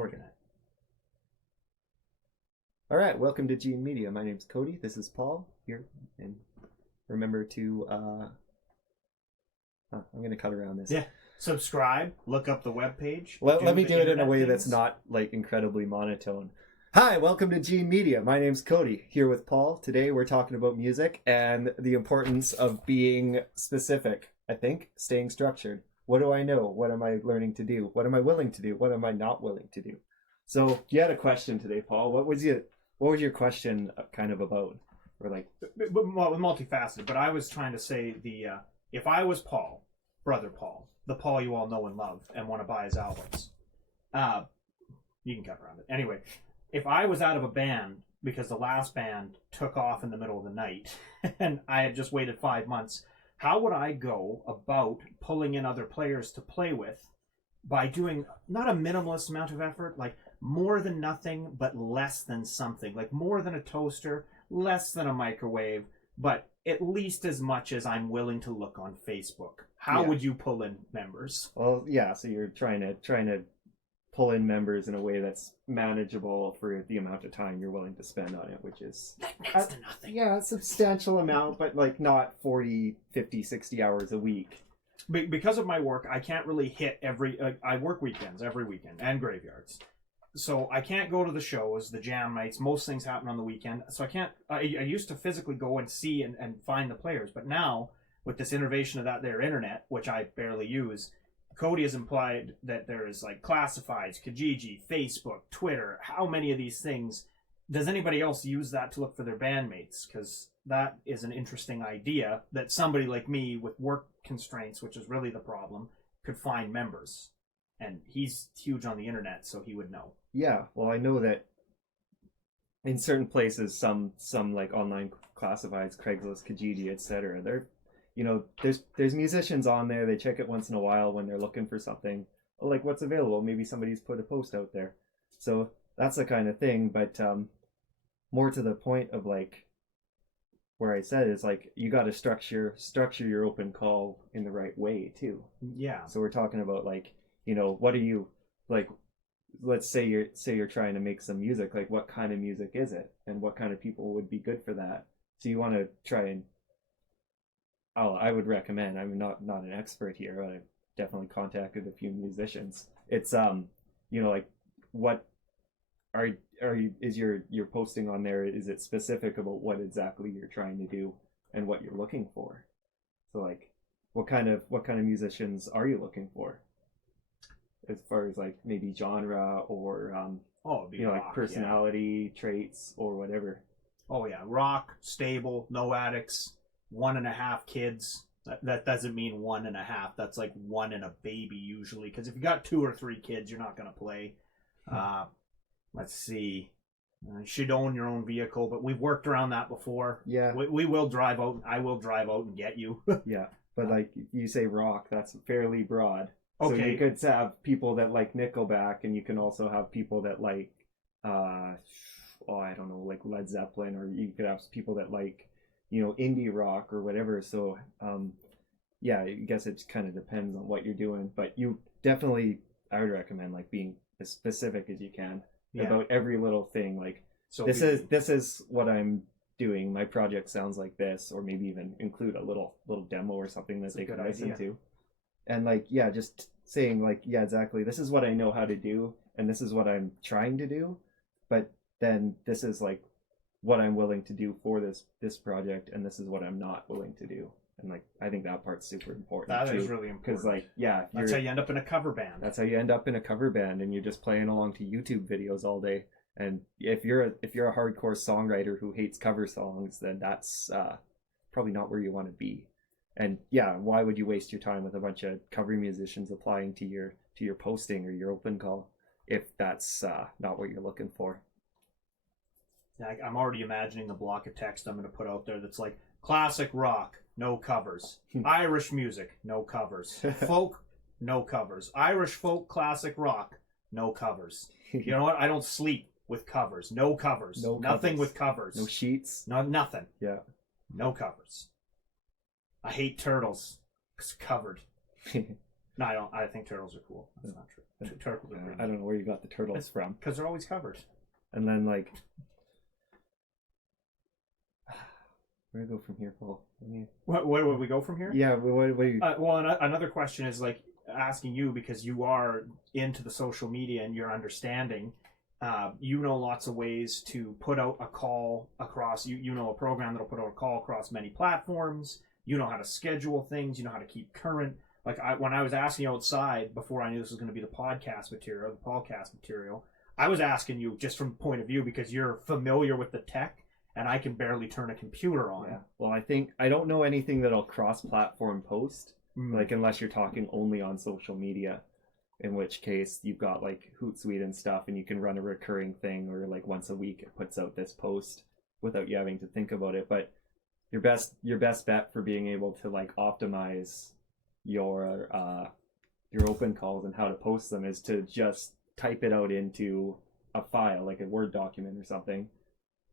recording. All right, welcome to Gene Media. My name's Cody. This is Paul here, and remember to I'm going to cut around this. Yeah, subscribe. Look up the webpage. Let me do it in a way that's not like incredibly monotone. Hi, welcome to Gene Media. My name's Cody, here with Paul. Today we're talking about music and the importance of being specific. I think staying structured. What do I know? What am I learning to do? What am I willing to do? What am I not willing to do? So you had a question today, Paul. What was your question kind of about? Or like, well, multifaceted. But I was trying to say if I was Paul, brother Paul, the Paul you all know and love, and want to buy his albums, you can cut around it. Anyway, if I was out of a band because the last band took off in the middle of the night, and I had just waited 5 months, how would I go about pulling in other players to play with by doing not a minimalist amount of effort, like more than nothing, but less than something, like more than a toaster, less than a microwave, but at least as much as I'm willing to look on Facebook? How would you pull in members? Well, yeah, so you're trying to pull in members in a way that's manageable for the amount of time you're willing to spend on it, which is next to nothing. Yeah, a substantial amount, but like not 40, 50, 60 hours a week. Because of my work, I can't really hit I work weekends, every weekend, and graveyards. So I can't go to the shows, the jam nights. Most things happen on the weekend. So I can't, I used to physically go and see and find the players. But now, with this innovation of that there internet, which I barely use, Cody has implied that there is like classifieds, Kijiji, Facebook, Twitter. How many of these things does anybody else use that to look for their bandmates? Because that is an interesting idea that somebody like me with work constraints, which is really the problem, could find members. And he's huge on the internet, so he would know. Yeah, well, I know that in certain places, some like online classifieds, Craigslist, Kijiji, etc. There's musicians on there. They check it once in a while when they're looking for something, like what's available. Maybe somebody's put a post out there, so that's the kind of thing. But more to the point of like where I said is like you got to structure your open call in the right way too. Yeah. So we're talking about like, what are you like? Let's say you're trying to make some music. Like, what kind of music is it, and what kind of people would be good for that? So you want to try and I would recommend. I'm not an expert here, but I've definitely contacted a few musicians. It's like what are you is your posting on there? Is it specific about what exactly you're trying to do and what you're looking for? So like, what kind of musicians are you looking for? As far as like maybe genre or rock, like personality traits or whatever. Oh yeah, rock, stable, no addicts, 1.5 kids. That doesn't mean 1.5. That's like one and a baby usually. Because if you got 2 or 3 kids, you're not going to play. Let's see. You should own your own vehicle, but we've worked around that before. Yeah. We will drive out. I will drive out and get you. Yeah, but like you say rock, that's fairly broad. So Okay. you could have people that like Nickelback, and you can also have people that like, I don't know, like Led Zeppelin, or you could have people that like, indie rock or whatever. So, yeah, I guess it kind of depends on what you're doing. But you definitely, I would recommend like being as specific as you can about every little thing. Like, so this is what I'm doing. My project sounds like this, or maybe even include a little demo or something that they can listen to. And like, yeah, just saying like, yeah, exactly. This is what I know how to do, and this is what I'm trying to do. But then this is like what I'm willing to do for this project, and this is what I'm not willing to do. And like, I think that part's super important. That is really important. Because like, yeah, that's how you end up in a cover band. That's how you end up in a cover band, and you're just playing along to YouTube videos all day. And if you're a hardcore songwriter who hates cover songs, then that's probably not where you want to be. And yeah, why would you waste your time with a bunch of cover musicians applying to your posting or your open call if that's not what you're looking for? I'm already imagining the block of text I'm going to put out there that's like, classic rock, no covers. Irish music, no covers. Folk, no covers. Irish folk, classic rock, no covers. You know what? I don't sleep with covers. No covers. Nothing with covers. No sheets. No, nothing. Yeah. No covers. I hate turtles. It's covered. No, I don't. I think turtles are cool. That's not true. Turtles are pretty. I don't know where you got the turtles from. Because they're always covered. And then like, where do we go from here, Paul? Where would we go from here? Yeah. What do you... Well, another question is like asking you, because you are into the social media and your understanding. You know lots of ways to put out a call across. You know a program that'll put out a call across many platforms. You know how to schedule things. You know how to keep current. Like when I was asking you outside before I knew this was going to be the podcast material, the Paulcast material, I was asking you just from point of view because you're familiar with the tech and I can barely turn a computer on. Yeah. Well, I don't know anything that'll cross-platform post, like unless you're talking only on social media, in which case you've got like Hootsuite and stuff, and you can run a recurring thing, or like once a week it puts out this post without you having to think about it. But your best bet for being able to like optimize your open calls and how to post them is to just type it out into a file, like a Word document or something,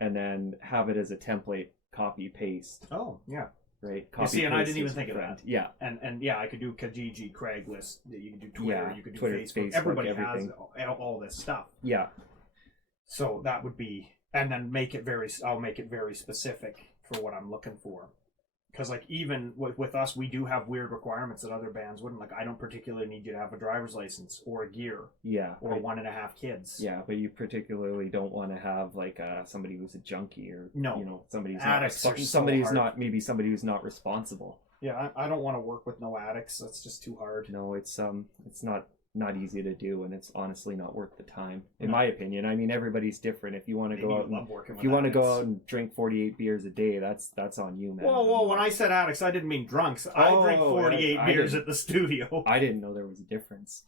and then have it as a template, copy paste. Oh yeah, right. You see, and I didn't even think of that. Yeah, and yeah, I could do Kijiji, Craigslist. You could do Twitter. Yeah, You could do Twitter, Facebook. Facebook, Everybody everything. has all this stuff. Yeah. So that would be, and then I'll make it very specific for what I'm looking for. Because like even with us, we do have weird requirements that other bands wouldn't. Like I don't particularly need you to have a driver's license or a gear. Yeah. Or 1.5 kids. Yeah, but you particularly don't want to have like somebody who's a junkie or somebody who's not responsible. Yeah, I don't want to work with no addicts. That's just too hard. No, it's not easy to do, and it's honestly not worth the time, in my opinion. I mean, everybody's different. If you want to go out and drink 48 beers a day, that's on you, man. Whoa! When I said addicts, I didn't mean drunks. I drink 48 beers at the studio. I didn't know there was a difference.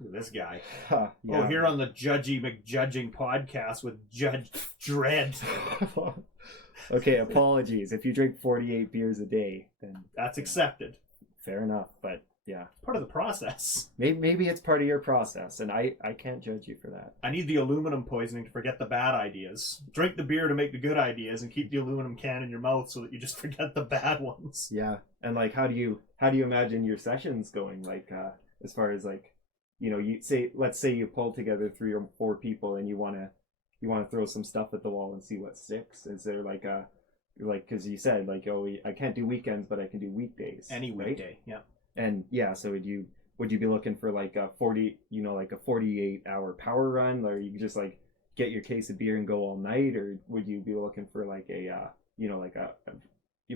Look at this guy. Yeah. Oh, here on the Judgy McJudging podcast with Judge Dredd. Okay, apologies. If you drink 48 beers a day, then that's accepted. Fair enough, but yeah, part of the process. Maybe it's part of your process, and I can't judge you for that. I need the aluminum poisoning to forget the bad ideas. Drink the beer to make the good ideas, and keep the aluminum can in your mouth so that you just forget the bad ones. Yeah, and like, how do you imagine your sessions going? Like, as far as like, let's say you pull together 3 or 4 people, and you want to throw some stuff at the wall and see what sticks. Is there like because you said like, oh, I can't do weekends, but I can do weekdays. Any weekday, right? Yeah. And yeah, so would you be looking for like a 48-hour power run, or you just like get your case of beer and go all night, or would you be looking for like you've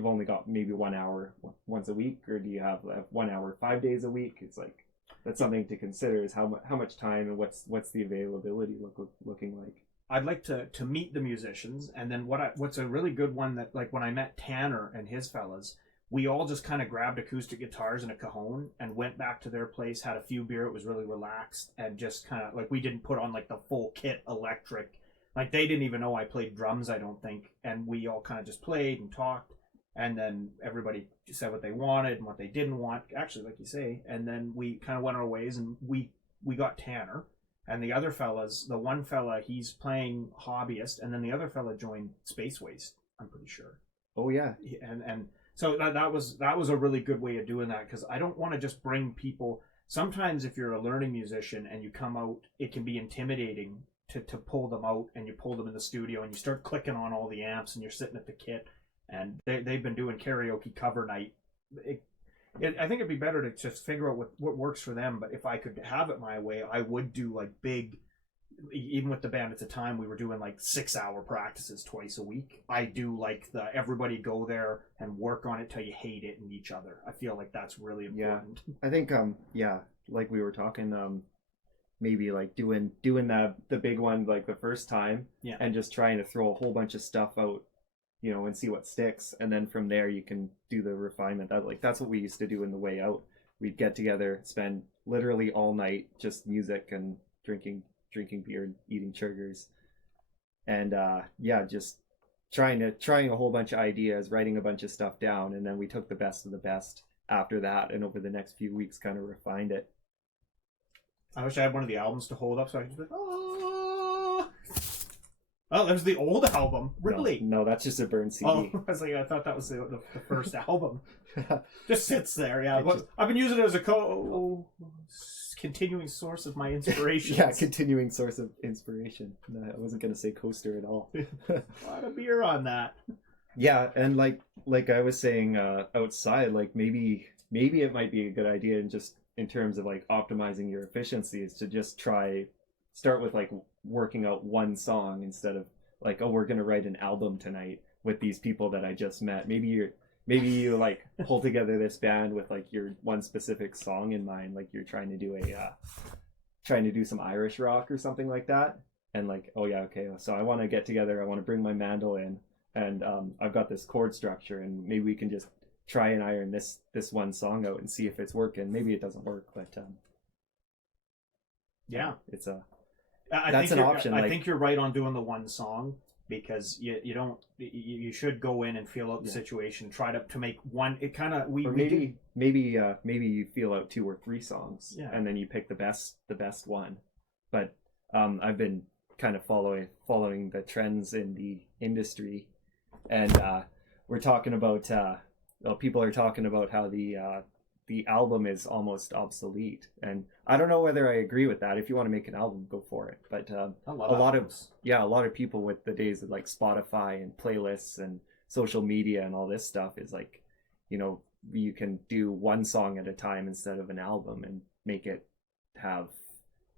only got maybe 1 hour once a week, or do you have 1 hour 5 days a week? It's like, that's something to consider, is how much time and what's the availability looking like. I'd like to meet the musicians, and then what's a really good one that, like, when I met Tanner and his fellas, we all just kind of grabbed acoustic guitars and a cajon and went back to their place, had a few beer. It was really relaxed, and just kind of like, we didn't put on like the full kit electric. Like, they didn't even know I played drums, I don't think. And we all kind of just played and talked, and then everybody said what they wanted and what they didn't want, actually, like you say. And then we kind of went our ways, and we got Tanner. And the other fellas, the one fella, he's playing hobbyist, and then the other fella joined Space Waste, I'm pretty sure. Oh yeah. And so that was a really good way of doing that, because I don't want to just bring people. Sometimes if you're a learning musician and you come out, it can be intimidating to pull them out, and you pull them in the studio and you start clicking on all the amps and you're sitting at the kit, and they've been doing karaoke cover night. I think it'd be better to just figure out what works for them. But if I could have it my way, I would do like big, even with the band at the time, we were doing like 6-hour practices twice a week. I do like everybody go there and work on it till you hate it and each other. I feel like that's really important. Yeah, I think like we were talking, maybe like doing the big one like the first time, yeah, and just trying to throw a whole bunch of stuff out, and see what sticks, and then from there you can do the refinement. That's what we used to do in the way out. We'd get together, spend literally all night just music and drinking beer and eating burgers, and just trying a whole bunch of ideas, writing a bunch of stuff down, and then we took the best of the best after that, and over the next few weeks kind of refined it. I wish I had one of the albums to hold up so I could just be like, oh. Oh, there's the old album. Really? No, that's just a burned CD. Oh, I thought that was the first album. Just sits there. Yeah, Just... I've been using it as a continuing source of my inspiration. Yeah, continuing source of inspiration. No, I wasn't gonna say coaster at all. A lot of beer on that. Yeah, and like I was saying outside, like maybe it might be a good idea, and just in terms of like optimizing your efficiency, is to just start with like working out one song instead of like, oh, we're gonna write an album tonight with these people that I just met. Maybe you like pull together this band with like your one specific song in mind, like you're trying to do some Irish rock or something like that, and like, oh yeah, okay, so I want to get together, I want to bring my mandolin, and I've got this chord structure, and maybe we can just try and iron this one song out and see if it's working. Maybe it doesn't work, but yeah, it's that's an option. I think you're right on doing the one song, because you should go in and feel out the situation, try to make one. It kind of maybe you feel out 2 or 3 songs, and then you pick the best one. But I've been kind of following the trends in the industry, and we're talking about people are talking about how the album is almost obsolete, and I don't know whether I agree with that. If you want to make an album, go for it. But a lot of people with the days of like Spotify and playlists and social media and all this stuff is like, you can do one song at a time instead of an album, and make it have,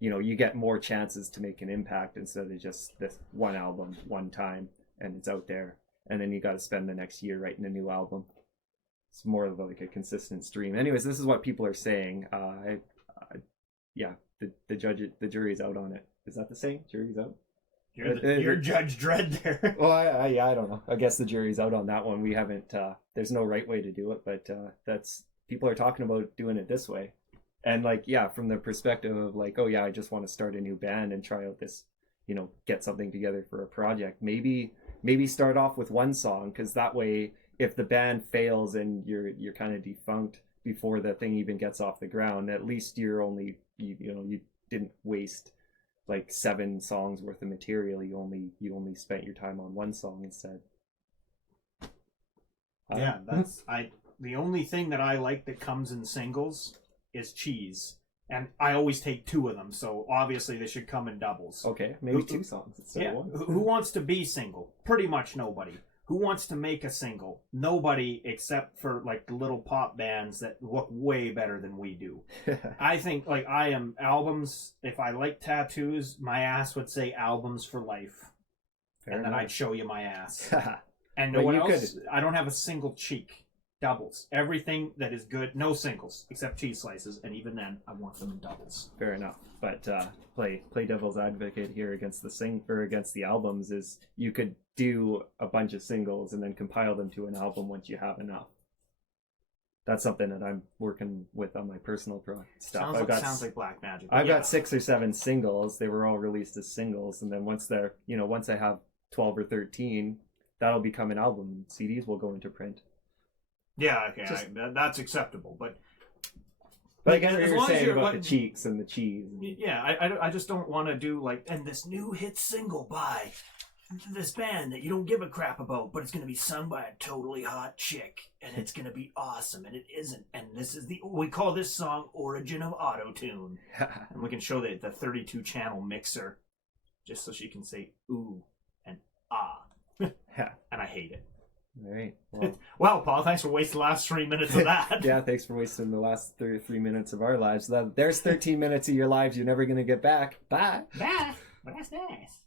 you get more chances to make an impact instead of just this one album one time and it's out there, and then you got to spend the next year writing a new album. It's more of like a consistent stream. Anyways, this is what people are saying. The jury's out on it. Is that the saying? Jury's out? You're Judge Dredd there. Well, I don't know. I guess the jury's out on that one. We haven't, there's no right way to do it, but people are talking about doing it this way. And like, yeah, from the perspective of like, oh yeah, I just want to start a new band and try out this, get something together for a project. Maybe start off with one song, because that way, if the band fails and you're kind of defunct before the thing even gets off the ground, at least you're only you didn't waste like 7 songs worth of material. You only spent your time on one song instead. Yeah, the only thing that I like that comes in singles is cheese, and I always take 2 of them. So obviously they should come in doubles. Okay, maybe 2 songs instead of one. Who wants to be single? Pretty much nobody. Who wants to make a single? Nobody, except for like the little pop bands that look way better than we do. I think like I am albums. If I like tattoos, my ass would say albums for life. Fair and enough. Then I'd show you my ass. And no one else. I don't have a single cheek. Doubles. Everything that is good. No singles except cheese slices, and even then, I want them in doubles. Fair enough. But play devil's advocate here against the albums is you could do a bunch of singles and then compile them to an album once you have enough. That's something that I'm working with on my personal stuff. Sounds like black magic. I've got 6 or 7 singles. They were all released as singles, and then once I have 12 or 13, that'll become an album. CDs will go into print. Yeah, okay, that's acceptable, but again, you're saying about the cheeks and the cheese. Yeah, I just don't want to do like, and this new hit single by this band that you don't give a crap about, but it's going to be sung by a totally hot chick, and it's going to be awesome, and it isn't. And this is we call this song Origin of Auto-Tune. And we can show the 32-channel mixer just so she can say ooh and ah. And I hate it. All right. Well, Paul, thanks for wasting the last 3 minutes of that. Yeah, thanks for wasting the last 3 minutes of our lives. There's 13 minutes of your lives you're never going to get back. Bye. Bye. But that's nice.